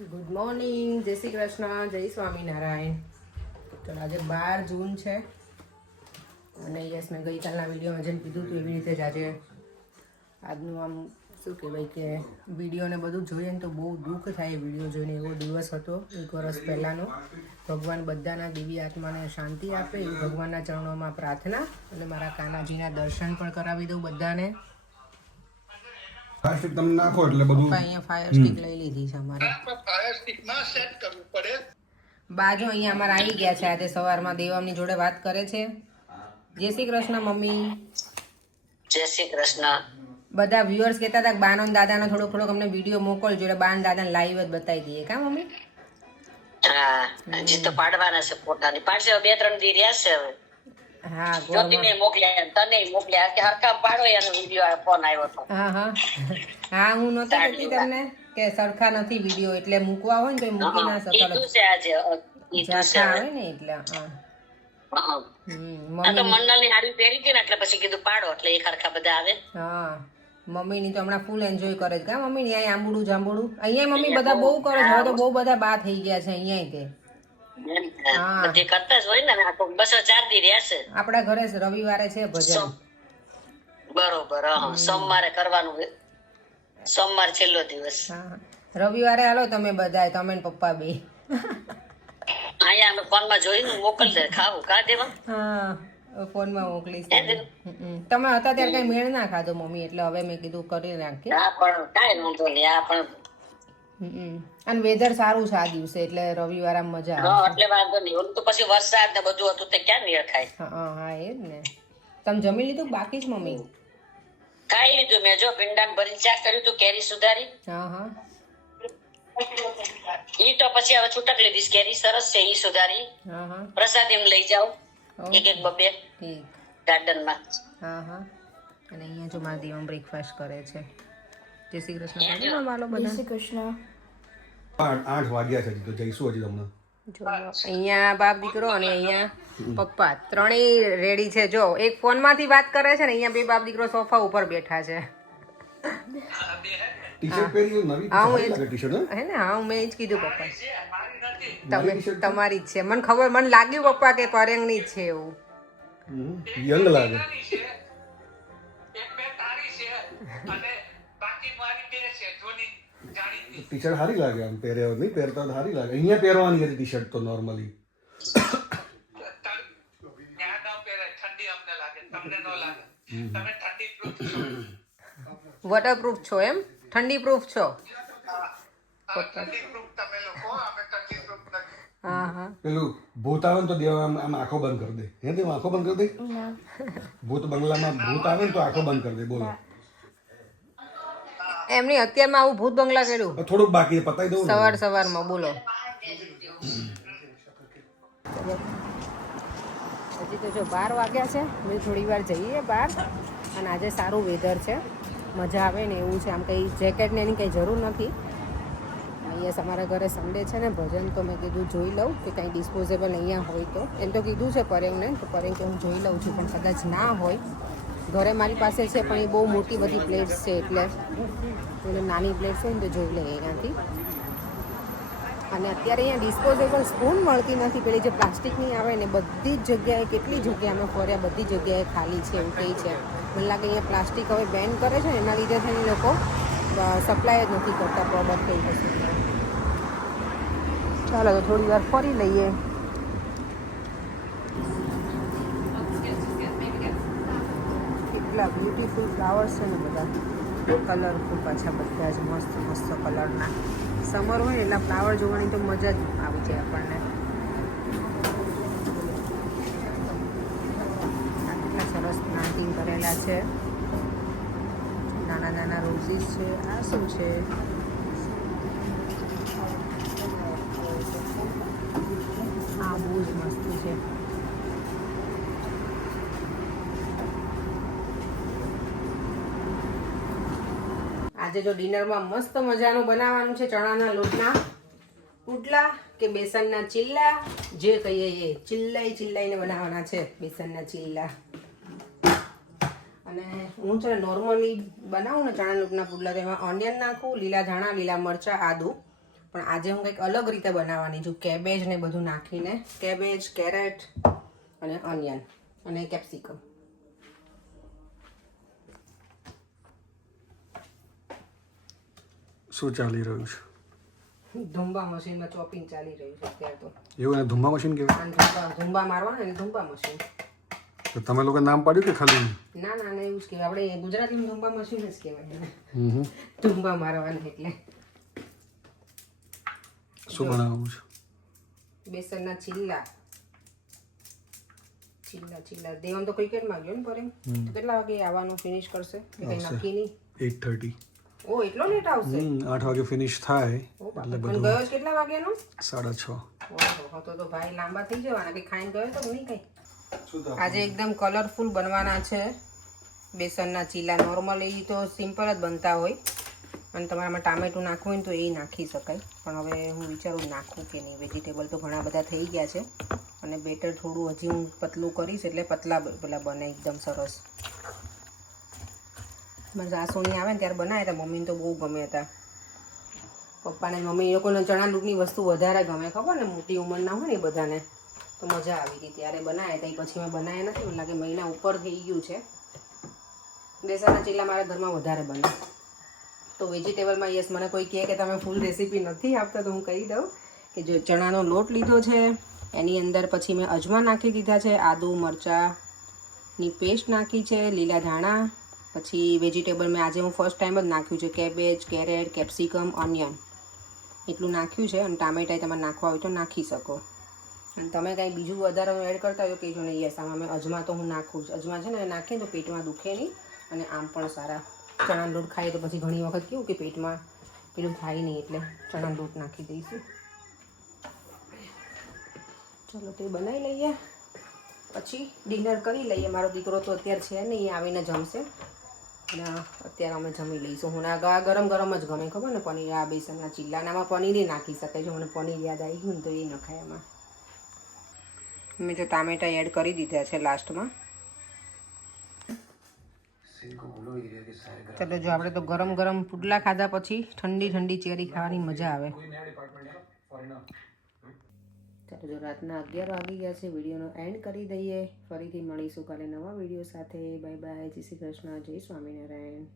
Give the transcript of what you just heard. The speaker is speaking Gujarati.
ગુડ મોર્નિંગ, જય શ્રી કૃષ્ણ, જય સ્વામિનારાયણ. તો આજે 12 જૂન છે અને યસ મેં ગઈકાલના વિડીયોમાં જેમ કીધું હતું એવી રીતે જ આજે આજનું આમ શું કહેવાય કે વિડીયોને બધું જોઈએ ને તો બહુ દુઃખ થાય. વિડીયો જોઈને એવો દિવસ હતો 1 વર્ષ પહેલાંનો. ભગવાન બધાના દિવ્ય આત્માને શાંતિ આપે એવી ભગવાનના ચરણોમાં પ્રાર્થના, અને મારા કાનાજીના દર્શન પણ કરાવી દઉં બધાને. ફાયર સ્ટિક તમે નાખો એટલે બધું અહીંયા ફાયર સ્ટિક લઈ લીધી છે અમારે. ફાયર સ્ટિકમાં સેટ કરવું પડે. બાજુ અહીંયા અમારે આવી ગયા છે આજે સવારમાં. દેવમની જોડે વાત કરે છે. જય શ્રી કૃષ્ણ મમ્મી. જય શ્રી કૃષ્ણ. બધા વ્યુઅર્સ કહેતા હતા કે બાનો ને દાદાનો થોડોક અમને વિડીયો મોકલજો એટલે બાન દાદાને લાઈવ જ બતાવી દઈએ. કા મમ્મી? હા, હજી તો પાડવાના છે ફોટાની. પાડશે 2-3 દી રહેશે હવે. હા જ્યોતિને મોકલ્યા, તને મોકલ્યા કે હરખા પાડો એનો વિડિયો ફોન આવ્યો હતો. હા હા હા, હું નહોતી કહેતી તમને કે સરખા નથી વિડીયો એટલે મૂકવા હોય ને તો મૂકી ના શકો. કીધું છે આજે ઝાખા આવે ને એટલે. હા આ તો મંડળની હાડી પહેરી હતી ને એટલે પછી કીધું પાડો એટલે એક હરખા બધા આવે. હા, મમ્મીની તો હમણાં ફૂલ એન્જોય કરે છે. કા મમ્મી? અહીંયા આંબુડું જાંબુડું અહીંયા મમ્મી બધા બહુ કરે છે. હવે તો બહુ બધા બા થઈ ગયા છે અહીંયા તે. બધી કરતા જ હોય ને. 204 દી રહેશે. આપણા ઘરે રવિવારે છે ભજન. બરોબર. સોમવારે કરવાનું. સોમવાર છેલ્લો દિવસ. હા, રવિવારે હાલો તમે બધા, તમે ને પપ્પા બે. અહીંયા અમે ફોનમાં જોઈને મોકલ દે ખાવું. કા દેવા? હા, ફોનમાં મોકલીશ. તમે હતા ત્યારે કઈ મેળ ના ખાધો મમ્મી, એટલે હવે મેં કીધું કરી નાખીએ. હા, પણ કાંઈ વાંધો નહીં. આ પણ અને વેધર સારું છે આ દિવસે એટલે રવિવારે મજા આવે. એટલે વાંધો નહીં. ઓલું તો પછી વરસાદ ને બધું હતું તે ક્યાં મેળ ખાય. હા હા, એ જ ને. તમે જમી લીધું બાકી જ મમ્મી? ખાઈ લીધું મેં. જો ભીંડાને ભરીને શાક કર્યું તું, કેરી સુધારી. હા હા. ઈ તો પછી હવે છૂટક લીધીશ. કેરી સરસ છે, ઈ સુધારી. હા હા. પ્રસાદી લઈ જાઓ એક બબે ઠીક. ગાર્ડન માં. હા હા. અને અહીંયા જો મારા દેવમ બ્રેકફાસ્ટ કરે છે. જય શ્રી કૃષ્ણ. માલો બધા. જય શ્રી કૃષ્ણ. 8 વાગ્યા છે તો જઈશું હજી તમને. જો અહીંયા બાપ દીકરો અને અહીંયા પપ્પા ત્રણેય રેડી છે. જો એક ફોનમાંથી વાત કરે છે ને અહીંયા બે બાપ દીકરો સોફા ઉપર બેઠા છે. ટી-શર્ટ પહેરી નવી હા, સારી લાગે ટી-શર્ટ હે ને? હા, મેં જ કીધું પપ્પા તમારી જ છે. મને ખબર, મને લાગ્યું પપ્પા કે પરેંગની જ છે એવું. યંગ લાગે. ટી-શર્ટ સારી લાગે આમ પહેર્યા નહીં પહેરતા તો સારી લાગે. અહીંયા પહેરવાની હતી ટી-શર્ટ તો નોર્મલી. વોટરપ્રૂફ છો એમ? ઠંડી પ્રૂફ છો? હા હા. પેલું ભૂત આવે ને તો દેવા આમ આંખો બંધ કરી દે. હે તે આંખો બંધ કરી દે. ભૂત બંગલામાં ભૂત આવે ને તો આંખો બંધ કરી દે. બોલો. એમની અત્યારમાં આવું ભૂત બંગલા કર્યું થોડુંક બાકી પતાવી દઉં. સવારમાં બોલો. હજી તો જો 12 વાગ્યા છે. મેં થોડી વાર જઈએ બહાર અને આજે સારું વેધર છે, મજા આવે ને એવું છે. આમ કંઈ જેકેટ ને એની કંઈ જરૂર નથી. અહીંયા અમારા ઘરે સન્ડે છે ને ભજન, તો મેં કીધું જોઈ લઉં કે કંઈ ડિસ્પોઝેબલ અહીંયા હોય તો. એમ તો કીધું છે પરેંગને, તો પરેંગ કે હું જોઈ લઉં છું, પણ કદાચ ના હોય. ઘરે મારી પાસે છે પણ એ બહુ મોટી બધી પ્લેટ્સ છે એટલે નાની પ્લેટ્સ હોય ને તો જોઈ લઈએ અહીંયાથી. અને અત્યારે અહીંયા ડિસ્પોઝેબલ સ્પૂન મળતી નથી. પેલી જે પ્લાસ્ટિકની આવે ને બધી જ જગ્યાએ, કેટલી જગ્યાએ અમે ફર્યા, બધી જગ્યાએ ખાલી છે એવું કહે છે. મને લાગે અહીંયા પ્લાસ્ટિક હવે બેન કરે છે ને એના લીધે થઈને લોકો સપ્લાય જ નથી કરતા પ્રોડક્ટ કઈ કશું. ચાલો તો થોડી વાર ફરી લઈએ. કેટલા બ્યુટીફુલ ફ્લાવર્સ છે ને બધા, કલરફુલ પાછા બધા જ મસ્ત મસ્ત કલરના. સમર હોય ને એટલા ફ્લાવર જોવાની તો મજા જ આવી જાય આપણને. કેટલા સરસ પ્લાન્ટિંગ કરેલા છે. નાના નાના રોઝીસ છે. આ શું છે? આ બહુ જ મસ્ત છે. આજે જો ડિનરમાં મસ્ત મજાનું બનાવવાનું છે. ચણાના લોટના પુડલા કે બેસનના ચીલ્લા, જે કહીએ એ ચિલ્લાઈને બનાવવાના છે. બેસનના ચીલ્લા. અને હું છે ને નોર્મલી બનાવું ને ચણાના લોટના પુડલા, તો એમાં ઓનિયન નાખું, લીલા ધાણા, લીલા મરચાં, આદું. પણ આજે હું કંઈક અલગ રીતે બનાવવાની છું, કેબેજ ને બધું નાખીને. કેબેજ, કેરેટ અને ઓનિયન અને કેપ્સિકમ. શું ચાલી રહ્યું છે? ધુંબા મશીનમાં ચોપિંગ ચાલી રહ્યું છે અત્યારે તો. એવું એને ધુમ્મા મશીન કહેવાય? ધુંબા મારવાના ને ધુંબા મશીન. તો તમે લોકો નામ પાડ્યું કે ખાલી? ના ના ના, એવું જ કહેવાય. આપણે ગુજરાતીમાં ધુંબા મશીન જ કહેવાય એને. ધુંબા મારવાના એટલે. શું બનાવવું છે? બેસનના ચીલા. દેવમ તો ક્રિકેટમાં ગયો ને પરે. તો કેટલા વાગે આવવાનું ફિનિશ કરશે? કંઈ નક્કી નહીં. 8:30. ઓ એટલો લેટ આવશે? 8 વાગે ફિનિશ થાય એટલે બધું. ગયો જ કેટલા વાગ્યાનો? 6:30. ઓહો, તો ભાઈ લાંબા થઈ જવાના. કે ખાઈને ગયો તો નહીં કઈ? આજે એકદમ કલરફુલ બનવાના છે બેસનના ચીલા. નોર્મલી તો સિમ્પલ જ બનતા હોય, અને તમારામાં ટામેટું નાખવું હોય ને તો એ નાખી શકાય, પણ હવે હું વિચારું નાખું કે નહીં. વેજીટેબલ તો ઘણા બધા થઈ ગયા છે, અને બેટર થોડું હજી હું પતલું કરીશ એટલે પતલા પેલા બને એકદમ સરસ. મારા સાસુની આવે ને ત્યારે બનાવ્યા હતા. મમ્મીને તો બહુ ગમે હતા. પપ્પાને મમ્મી એ લોકોને ચણા લોટની વસ્તુ વધારે ગમે, ખબર ને, મોટી ઉંમરના હોય ને એ બધાને. તો મજા આવી હતી ત્યારે બનાવ્યા હતા. પછી મેં બનાવ્યા નથી, મને લાગે મહિના ઉપર થઈ ગયું છે. બેસનના ચીલા મારા ઘરમાં વધારે બને. તો વેજીટેબલમાં યસ, મને કોઈ કહે કે તમે ફૂલ રેસીપી નથી આપતા તો હું કહી દઉં કે જો ચણાનો લોટ લીધો છે, એની અંદર પછી મેં અજમા નાખી દીધા છે, આદુ મરચાંની પેસ્ટ નાખી છે, લીલા ધાણા, પછી વેજીટેબલ મેં આજે હું ફર્સ્ટ ટાઈમ જ નાખ્યું છે, કેબેજ, કેરેટ, કેપ્સિકમ, ઓનિયન એટલું નાખ્યું છે. અને ટામેટા તમારે નાખવા હોય તો નાખી શકો. અને તમે કાંઈ બીજું વધારે એડ કરતા હોય કહેજો ને. યસ, આમાં મેં અજમા તો હું નાખું છું. અજમા છે ને નાખીએ તો પેટમાં દુખે નહીં, અને આમ પણ સારા. ચણાનો લોટ ખાઈએ તો પછી ઘણી વખત કેવું કે પેટમાં પેલું થાય નહીં, એટલે ચણાનો લોટ નાખી દઈશું. ચલો તો એ બનાવી લઈએ, પછી ડિનર કરી લઈએ. મારો દીકરો તો અત્યારે છે નહીં, આવીને જમશે, અને અત્યારે અમે જમી લઈશું. હું આ ગરમ ગરમ જ ગમે, ખબર ને, પનીર. આ બેસનના ચીલાનામાં પનીર નાખી શકાય. જો મને પનીર યાદ આવી ગયું ને તો એ નખાય એમાં. મેં જો ટામેટા એડ કરી દીધા છે લાસ્ટમાં. ચાલો, જો આપણે તો ગરમ ગરમ પુડલા ખાધા પછી ઠંડી ઠંડી ચેરી ખાવાની મજા આવે. ચાલો, જો રાતના 11 વાગી ગયા છે. વિડીયોનો એન્ડ કરી દઈએ. ફરીથી મળીશું કાલે નવા વિડીયો સાથે. Bye bye. જય શ્રી કૃષ્ણ. જય સ્વામિનારાયણ.